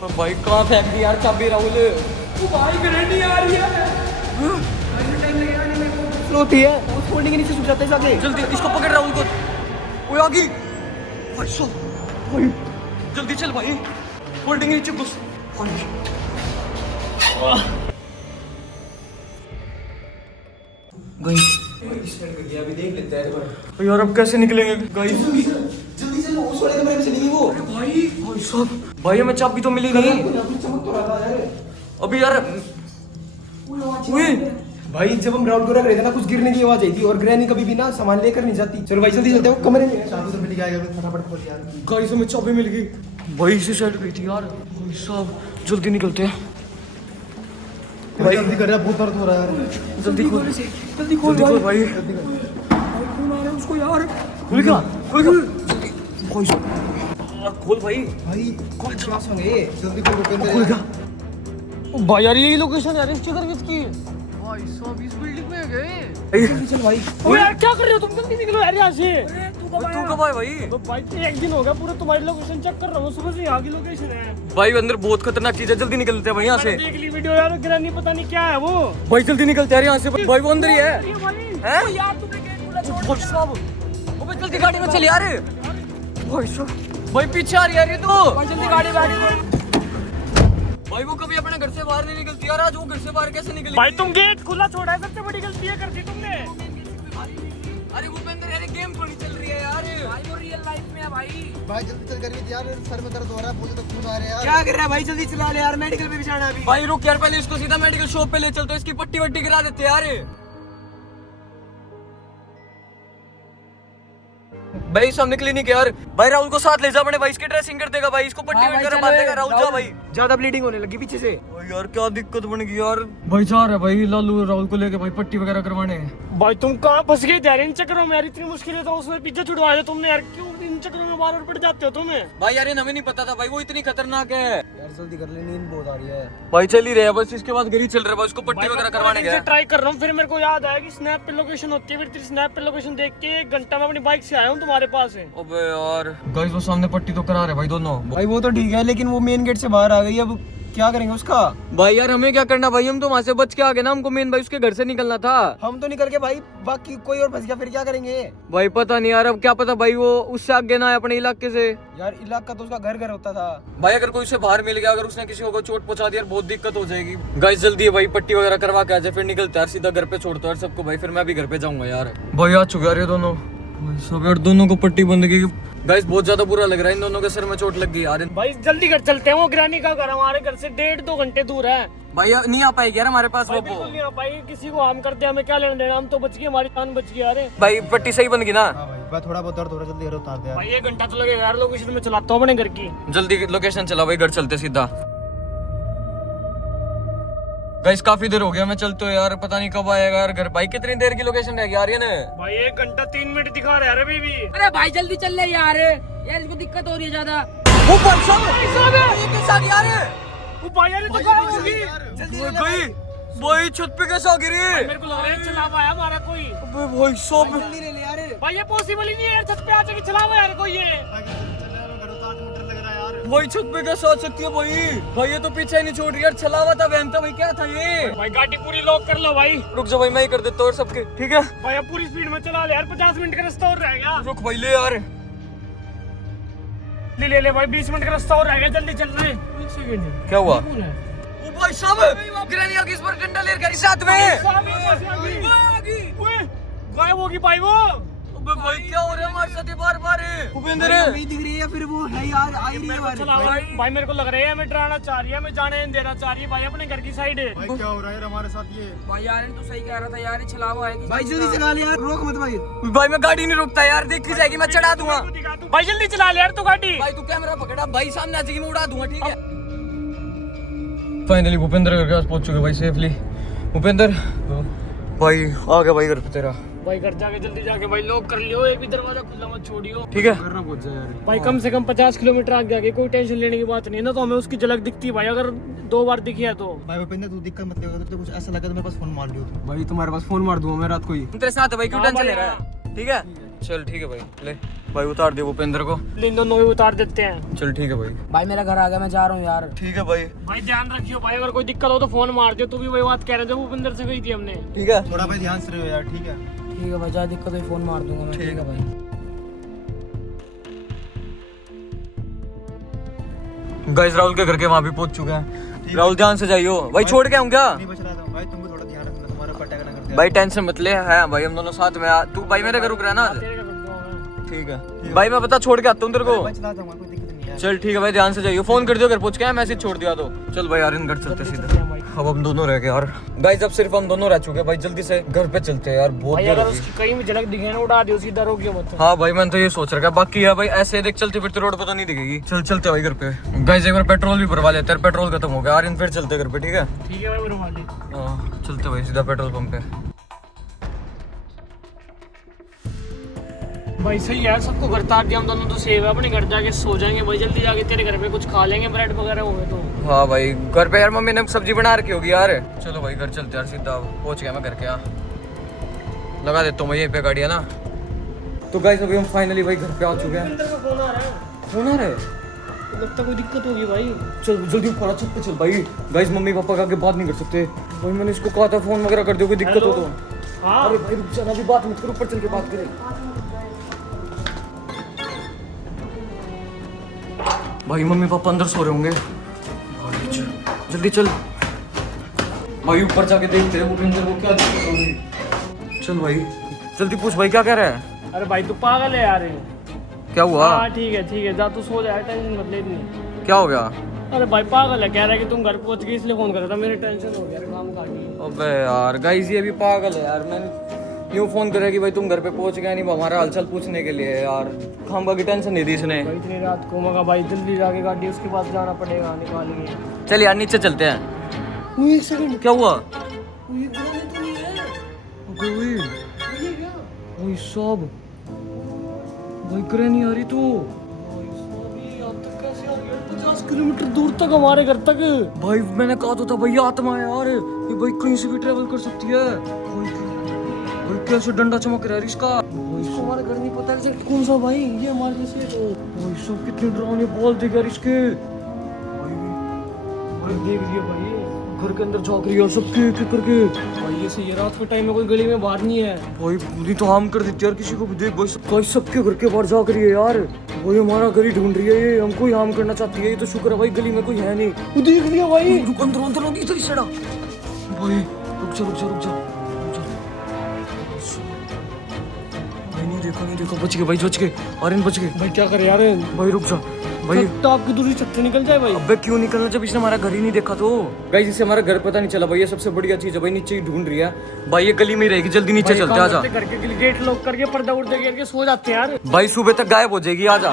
तो भाई कहाँ फेंक दी यार चाबी राहुल? वो भाई ग्रेड नहीं आ रही है। स्लो होती है। वो फोल्डिंग के नीचे छुप जाता है जाके। जल्दी इसको पकड़ राहुल को। वो आ गई भाई सो भाई जल्दी चल भाई होल्डिंग नीचे घुस गई अभी देख लेते हैं यार अब कैसे निकलेंगे गाइस? जल्दी चलो उस वाले कमरे में चली गई वो। भाई साहब भाई हमें चाबी तो मिली नहीं चमक तो रहा था यार। अभी यार। भाई जब हम ग्राउंड को रख रहे थे ना कुछ गिरने की आवाज आई थी और ग्रैनी कभी भी ना सामान लेकर नहीं जाती। चलो भाई जल्दी चलते हैं वो कमरे में चाबी तो मिल गया फटाफट खोल यार। गाइस हमें चाबी मिल गई भाई इसी साइड गई थी यार। भाई साहब जल्दी निकलते हैं भाई जल्दी कर रहा बहुत दर्द हो रहा है यार। जल्दी खोल जल्दी खोल भाई फोन आ रहा है उसको यार। खुल गया भाई साहब खोल भाई भाई कौन क्या सॉन्ग है ये? जल्दी खोल भूपेंद्र खुल यार। गया भाई यार यही लोकेशन है इस जगह किसकी? भाई सब इस बिल्डिंग में गए। जल्दी चल भाई। ओ यार क्या कर रहे हो तुम? जल्दी निकलो यार यहाँ से। तू कब आया भाई? तो भाई एक दिन हो गया पूरा तुम्हारी लोकेशन चेक कर रहा हूँ सुबह से। यहाँ की लोकेशन है भाई अंदर बहुत खतरनाक चीज है जल्दी निकलते हैं भाई यहाँ से। देख ली वीडियो यार। ग्रैनी पता नहीं क्या है वो। भाई जल्दी निकलते हैं यहाँ से भाई वो अंदर ही है। हैं? यार तुमने गेट खुला छोड़ भाई साहब अबे जल्दी गाड़ी में चल यार। भाई साहब भाई पीछे आ रही है यार ये तो। भाई जल्दी गाड़ी बैठ। भाई वो कभी अपने घर से बाहर नहीं निकलती यार आज वो घर से बाहर कैसे निकली? भाई तुम गेट खुला छोड़ा है सबसे बड़ी गलती है कर दी तुमने। अरे भूपेंद्र यार गेम थोड़ी चल रही है यार। भाई वो रियल लाइफ में है भाई। भाई जल्दी चल कर यार सर में दर्द हो रहा है बहुत ज्यादा खून आ रहा है यार। क्या कर रहा है भाई? जल्दी चला ले यार मेडिकल पे भी जाना है अभी। भाई रुक यार पहले इसको सीधा मेडिकल शॉप पे ले चलते इसकी पट्टी वट्टी गिरा देते यार। भाई सामने क्लिनिक है यार। भाई राहुल को साथ ले जा अपने भाई इसकी ड्रेसिंग कर देगा भाई इसको पट्टी हाँ वट्टी भाई, करवा चलो देगा राहुल जा भाई। ज्यादा ब्लीडिंग होने लगी पीछे से। ओ यार क्या दिक्कत बन गई यार। भाई जा रहा है भाई लालू राहुल को लेके भाई पट्टी वगैरह करवाने। भाई तुम कहाँ फंस गए यार इन चक्करों में? यार इतनी मुश्किल है तो उसमें पीछे छुड़वा दे तुमने यार। क्यों इन चक्करों में बार बार पड़ जाते हो तुम्हें? भाई यार ये हमें नहीं पता था भाई वो इतनी खतरनाक है। यार जल्दी कर ले नींद बहुत आ रही है। भाई चल ही रहे हैं बस इसके बाद घर ही चल रहा है भाई उसको पट्टी वगैरह करवाने गया। ट्राई कर रहा हूँ फिर मेरे को याद आया कि स्नैप पे लोकेशन होती है। फिर तेरी स्नैप पे लोकेशन देख के 1 घंटा में अपनी बाइक से आया हूँ तुम्हारे पास है। अबे यार गाइस वो सामने पट्टी तो करा रहे भाई दोनों। भाई वो तो ठीक है लेकिन वो मेन गेट से बाहर आ गई अब क्या करेंगे उसका? भाई यार हमें क्या करना भाई हम तो वहाँ से बच के आ गए ना हमको मेन भाई उसके घर से निकलना था। हम तो निकल के भाई बाकी कोई और फंस गया फिर क्या करेंगे? भाई पता नहीं यार अब क्या पता भाई वो उससे आगे ना है अपने इलाके से। यार इलाका तो उसका घर होता था। भाई अगर कोई उसे बाहर मिल गया अगर उसने किसी को चोट पहुंचा दी यार बहुत दिक्कत हो जाएगी। गाइस जल्दी है भाई पट्टी वगैरह करवा के आ जाए फिर निकलते यार सीधा घर पे छोड़ता यार सबको भाई फिर मैं भी घर पे जाऊंगा यार। भाई आ चुका यार ये दोनों भाई सब यार दोनों को पट्टी बंद की। गाइस बहुत ज्यादा बुरा लग रहा है इन दोनों के सर में चोट लग गई यार। भाई जल्दी घर चलते हैं। वो ग्रैनी का घर हमारे घर से 1.5-2 घंटे दूर है। भाई नहीं आ पाएगी यार हमारे पास भाई वो। बिल्कुल नहीं आ पाएगी। किसी को हार्म करते हमें क्या लेना देना? हम तो बच गए हमारी जान बच गई यार। भाई पट्टी सही बन गई ना? हाँ भाई थोड़ा बहुत दर्द हो रहा है जल्दी घर उतार दे यार। भाई 1 घंटा तो लगेगा यार। लोकेशन में चलाता हूँ अपने घर की। जल्दी लोकेशन चला भाई घर चलते सीधा। गाइस काफी देर हो गया मैं चलते हो यार पता नहीं कब आएगा यार घर। भाई कितनी देर की लोकेशन रहेगी यार ये ने? भाई 1 घंटा 3 मिनट दिखा रहा है यार अभी भी। अरे भाई जल्दी चल ले यार। यार इसको दिक्कत हो रही है ज्यादा। वो भाई साहब ये कैसा आ गया यार? वो भाई यार ये तो गायब होगी। भाई भाई छत पे कैसा गिरी? मेरे को लग रहा है चलावा है हमारा कोई। अबे भाई साहब जल्दी ले ले यार। भाई ये पॉसिबल ही नहीं है यार। छत पे आ जाके चलावा यार कोई ये। भाई छत पे कैसे आ सकती है भाई? भाई ये तो पीछे नहीं छोड़ रही यार चला हुआ था वैन था भाई क्या था ये? भाई गाड़ी पूरी लॉक कर लो भाई। रुक जा भाई मैं ही कर देता हूँ सबके ठीक है। भाई अब पूरी स्पीड में चला ले यार। 50 मिनट का रास्ता और रहेगा। रुक भाई ले यार। ले भाई 20 मिनट का रास्ता और रहेगा। जल्दी चल रहे। 1 सेकंड क्या हुआ? ओ भाई साहब ग्रैनी आ गई इस पर डंडा लेकर साथ में। गायब होगी भाई वो। अबे भाई क्या हो रहा है हमारे साथ बार बार? भूपेंद्र नहीं दिख रही है फिर वो है यार आ ही रही है चला भाई मेरे को लग रहा है हमें डराना चाह रही है। हमें जाने नहीं देना चाह रही है भाई अपने घर की साइड है। भाई क्या हो रहा है यार हमारे साथ ये? भाई यार तो सही कह रहा था यार। ये चलावा है भाई जल्दी चला ले यार रोक मत भाई। भाई मैं गाड़ी नहीं रुकता यार देखी जाएगी मैं चढ़ा दूंगा। भाई जल्दी चला ले यार तू गाड़ी। भाई तू कैमरा पकड़ा भाई सामने आ जाएगी मैं उड़ा दूंगा ठीक है। फाइनली भूपेंद्र घर के पास पहुंच चुके भाई सेफली। भूपेंद्र भाई आ गया भाई घर पे तेरा। भाई घर जाके जल्दी जाके भाई लॉक कर लियो। एक भी दरवाजा खुला मत छोड़ियो ठीक है। करना पहुंच जाए यार। भाई कम से कम 50 किलोमीटर आगे आगे कोई टेंशन लेने की बात नहीं है ना। तो हमें उसकी झलक दिखती है भाई। अगर 2 बार दिखी है तो। भाई भूपेंद्र तू दिक्कत मत ले अगर तो कुछ ऐसा लगा तो मेरे पास फोन मार लियो भाई। तुम्हारे पास फोन मार दूंगा मैं रात को ही। तेरे साथ है भाई क्यों हाँ टेंशन ले भाई, रहा है ठीक है। चल ठीक है भाई ले। भाई उतार दे भूपेंद्र को। इन दोनों को उतार देते हैं। चल ठीक है भाई। भाई मेरा घर आ गया, मैं जा रहा हूँ यार। ठीक है भाई। भाई ध्यान रखियो भाई, अगर कोई दिक्कत हो तो फोन मार दियो। तू भी वही बात कह रहे थे भूपिंदर से कही थी हमने। ठीक है थोड़ा भाई ध्यान से रहो यार, ठीक है? ठीक है भाई, ज्यादा दिक्कत हुई फोन मार दूंगा मैं। ठीक है भाई। गाइस राहुल के घर के वहाँ भी पहुंच चुके हैं। राहुल ध्यान से जाइयो भाई, छोड़ के आऊँ क्या? नहीं बच रहा था भाई, तुमको थोड़ा ध्यान रखना, तुम्हारा ऊपर अटैक ना कर दे भाई टेंशन मत ले, है भाई हम दोनों साथ में। तू भाई मेरे घर रुक रहा है ना आज? तेरे का रुक जाऊंगा। ठीक है भाई, मैं पता छोड़ के आता हूँ तेरे को। मैं चला जाऊंगा, कोई दिक्कत नहीं है। चल ठीक है भाई, ध्यान से जाइयो। फोन कर दियो घर पहुंच के, मैसेज छोड़ दिया तो। चल भाई यार, इन घर चलते सीधे। अब हम दोनों रह गए यार। गाइस अब सिर्फ हम दोनों रह चुके हैं भाई, जल्दी से घर पे चलते हैं यार, बहुत भाई देर अगर हो गई। उसकी कहीं भी झलक दिखे ना, उड़ा दियो सीधा, रोकियो मत। हाँ भाई मैंने तो ये सोच रखा है। बाकी है भाई ऐसे देख चलते फिरते रोड पे तो नहीं दिखेगी। चल चलते भाई घर पे। गाइस एक बार पेट्रोल भी भरवा लेते हैं, पेट्रोल खत्म हो गया यार। इन फिर चलते घर पे, ठीक है? ठीक है भाई मेरे वाले। हाँ चलते भाई सीधा पेट्रोल पंप पे। भाई सही यार, सबको घर तार दिया हम दोनों, तो सेव है। अपने घर जाके सो जाएंगे भाई, जल्दी जाके तेरे घर में कुछ खा लेंगे, ब्रेड वगैरह होंगे तो। हाँ भाई घर पे यार मम्मी ने सब्जी बना रखी होगी यार। चलो भाई घर चलते यार, सीधा पहुंच गया मैं घर के। यहाँ लगा देता हूँ मैं यहीं पे गाड़ी, है ना? तो गाइस अभी हम फाइनली भाई घर पे आ चुके हैं। फोन आ रहा है, फोन आ रहा है? लगता कोई दिक्कत होगी भाई। चल जल्दी ऊपर आ, छत पे चल भाई। गाइस मम्मी पापा का आगे बात नहीं कर सकते भाई, मैंने इसको कहा था फोन वगैरह कर दो, कोई दिक्कत हो तो। हाँ अरे भाई रुक जा, अभी बात मत कर, ऊपर चल के बात करें। भाई मम्मी पापा अंदर सो रहे होंगे। जल्दी चल भाई, ऊपर जाके देखते हैं भूपेंद्र को क्या दिक्कत होगी। चल भाई जल्दी पूछ भाई, क्या कह रहा है? अरे भाई तू पागल है यार। क्या हुआ? हाँ ठीक है, जा तू सो जा, टेंशन मत ले इतनी। क्या हो गया? अरे भाई पागल है, कह रहा है कि तुम घर पहुंच गए इसलिए फोन कर रहा था। मेरे टेंशन हो गया काम खा के। अबे यार गाइस ये भी पागल है यार। मैंने यूँ फोन करा कि भाई तुम घर पे पहुंच गए नहीं, हमारा हालचाल पूछने के लिए यार। खामबा की टेंशन नहीं दी इसने। भाई इतनी रात को मगा भाई, जल्दी जाके गाड़ी उसके पास जाना पड़ेगा निकालेंगे। चल यार नीचे चलते हैं। एक सेकंड, क्या हुआ? भाई सब भाई करे नहीं आ रही तू। 50 किलोमीटर दूर तक, हमारे घर तक। भाई मैंने कहा तो था भैया आत्मा है यार, ये भाई कहीं से भी ट्रेवल कर सकती है। भाई कैसे डंडा चमक रहा है इसका। इसको हमारा घर नहीं पता है कौन सा भाई, ये हमारे जैसे तो। भाई सब कितने डरावने बोल दे यार इसके। भाई देख लिया भाई, घर के अंदर झाँक रही है सबके एक एक करके। भाई ये सही है, रात के टाइम में कोई गली में बाहर नहीं है। भाई पूरी तो हार्म कर देती है यार किसी को भी। देख भाई सबके घर के बाहर झाँक रही है यार। भाई हमारा घर ही ढूंढ रही है ये, हमको ही हार्म करना चाहती है। ये तो शुक्र है भाई गली में कोई है नहीं। वो देख लिया भाई। रुक अंदर अंदर होगी इधर ही सड़ा। भाई रुक जा रुक जा रुक जा रुक जा। भाई नहीं देखो बच गए भाई, बच गए। आर्यन बच गए। भाई क्या करे यार, भाई रुक जा भाई। तो आपकी दूसरी छत से निकल जाए भाई। अबे क्यों निकलना जब इसने हमारा घर ही नहीं देखा तो। गाइस इससे हमारा घर पता नहीं चला भाई, ये सबसे बढ़िया चीज है भाई। नीचे ही ढूंढ रही है भाई, ये गली में ही रहेगी। जल्दी नीचे चलते, आजा घर के गेट लॉक करके पर्दा उड़ करके सो जाते हैं यार। भाई सुबह तक गायब हो जाएगी, आजा।